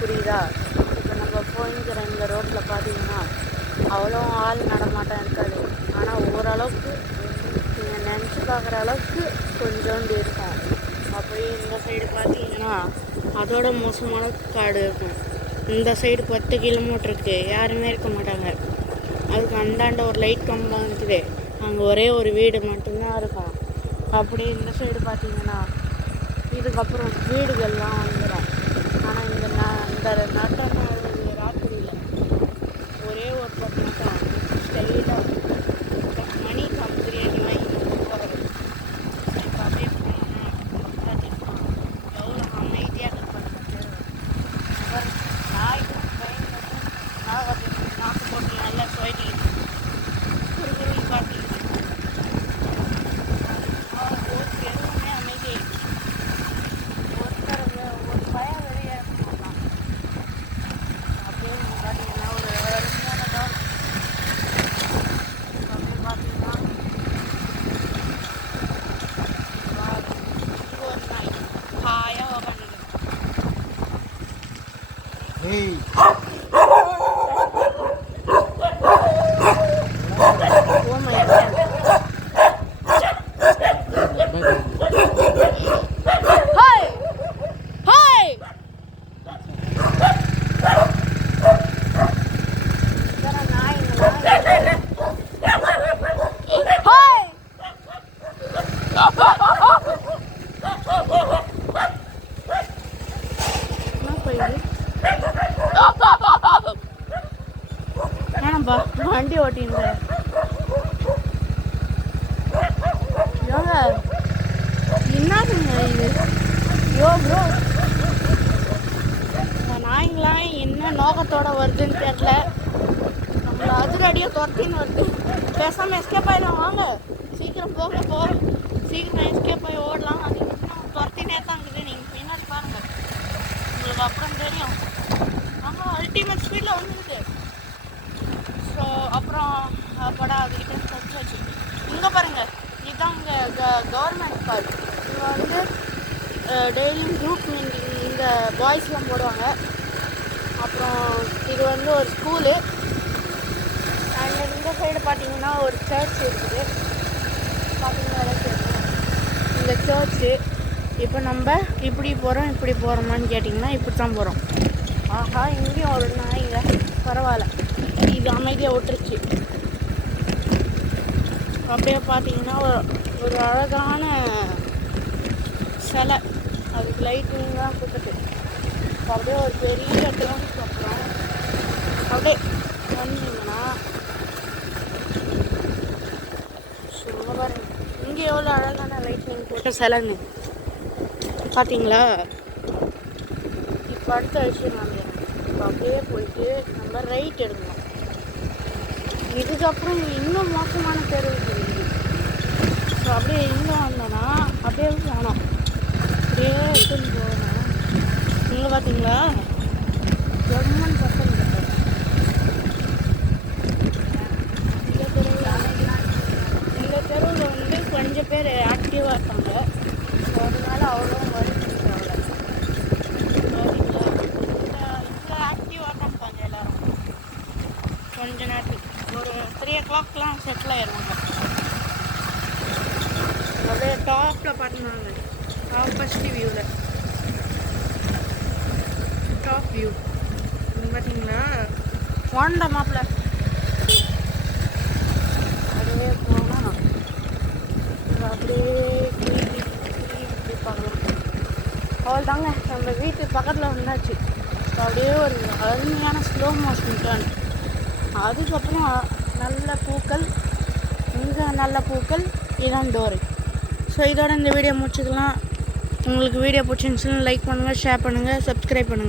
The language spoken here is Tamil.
புரியுதா? இப்போ நம்ம போய்ங்கிற இந்த ரோட்டில் பார்த்தீங்கன்னா அவ்வளோ ஆள் நடமாட்டம் இருக்காது ஆனால் ஓரளவுக்கு நீங்கள் நினச்சி பார்க்குற அளவுக்கு கொஞ்சோண்டு இருக்கும். அப்படியே இந்த சைடு பார்த்தீங்கன்னா அதோட மோசமான காடு இருக்கும். இந்த சைடு பத்து கிலோமீட்டருக்கு யாருமே இருக்க மாட்டாங்க. அதுக்கு அந்தாண்ட ஒரு லைட் கம்பம் இருக்குது. அங்கே ஒரே ஒரு வீடு மட்டும்தான் இருக்கும். அப்படியே இந்த சைடு பார்த்தீங்கன்னா இதுக்கப்புறம் வீடுகள்லாம் வந்துடும் ஆனால் இந்த ந- இந்த நட்டன ராத்திரியில் ஒரே ஒரு பத்து மட்டும் ஸ்டைலாக மணி கம் போகிறது இப்போ அப்படியே போனோம்னா எவ்வளோ அமைதியாக இருப்பாங்க. thì Thank you. வேணாம்ப்பா வண்டி ஓட்டின்னு ஏங்க என்னதுங்க இது? யோ ப்ரோ இந்த நாய்ங்களாம் என்ன நோக்கத்தோட வருதுன்னு தெரியல. நம்மள அதிரடியாக துரத்தின்னு வருது. பேசாமல் எஸ்கேப் ஆகிடும் வாங்க. சீக்கிரம் போக போ. சீக்கிரம் எஸ்கேப் ஆகி ஓடலாம். அது இன்னும் துரத்தினே தான் இருக்குது. நீங்கள் பின்னாடி பாருங்கள் உங்களுக்கு அப்புறம் தெரியும். ஆமாம் அல்டிமேட் ஸ்பீடில் வந்துருக்கு ஸோ அப்புறம் படா அதுக்கிட்ட தச்சு வச்சுருக்கோம் இங்கே பாருங்கள் இதுதான் இங்கே கவர்மெண்ட் பார்க் இங்கே வந்து டெய்லியும் குரூப் மீட்டிங் இந்த பாய்ஸ்லாம் போடுவாங்க. அப்புறம் இது வந்து ஒரு ஸ்கூலு அண்ட் இந்த சைடு பார்த்தீங்கன்னா ஒரு சர்ச் இருக்குது. பார்த்தீங்கன்னா இந்த சர்ச்சு இப்போ நம்ம இப்படி போகிறோம் இப்படி போகிறோமான்னு கேட்டிங்கன்னா இப்படி தான் போகிறோம் ஆஹா இங்கேயும் ஒரு நாய்ங்க பரவாயில்ல. இது அமைதியாக விட்டுருச்சு. அப்படியே பார்த்தீங்கன்னா ஒரு ஒரு அழகான சிலை. அதுக்கு லைட்டிங்லாம் கொடுத்துட்டு. அப்படியே ஒரு பெரிய இடத்துல அப்புறம் அப்படியே வந்தீங்கன்னா சும்மா பாருங்க இங்கே எவ்வளோ அழகான லைட்டிங் போட்ட சிலைன்னு பார்த்தீங்களா இப்போ அடுத்த விஷயம் நான் இப்போ அப்படியே போயிட்டு நம்ம ரைட் எடுக்கணும். இதுக்கப்புறம் இன்னும் மோசமான தேர்வு தெரியுது ஸோ அப்படியே இங்கே வந்தோன்னா அப்படியே போனோம் அப்படியே எடுத்துன்னு போகணும் இங்கே பார்த்தீங்களா ஜம்மன் பசங்க இந்த தெருவில் இந்த தெருவில் வந்து கொஞ்சம் பேர் ஆக்டிவாக இருப்பாங்க ஸோ அதனால அவ்வளோ வருது அவ்வளோ ஆக்டிவாக தான் இருப்பாங்க எல்லாரும் கொஞ்ச நேரத்துக்கு ஒரு த்ரீ ஓ கிளாக்லாம் செட்டில் ஆயிடுவாங்க அப்படியே டாப்பில் பார்த்துனாங்க டாப் ஃபஸ்ட் வியூவில் டாப் வியூ பார்த்தீங்களா வாண்ட மாப்பிள்ள அப்படியே போனால் அப்படியே பார்க்கலாம் அவள் தாங்க நம்ம வீட்டு பக்கத்தில் வந்தாச்சு. அப்படியே ஒரு அருமையான ஸ்லோ மோஷன் டர்ன் அதுக்கப்புறம் நல்ல பூக்கள் மிக நல்ல பூக்கள் இதான் டோரி ஸோ இதோட இந்த வீடியோ முடிச்சுக்கலாம். உங்களுக்கு வீடியோ பிடிச்சிருந்துச்சுன்னா லைக் பண்ணுங்கள் ஷேர் பண்ணுங்கள் சப்ஸ்கிரைப் பண்ணுங்கள்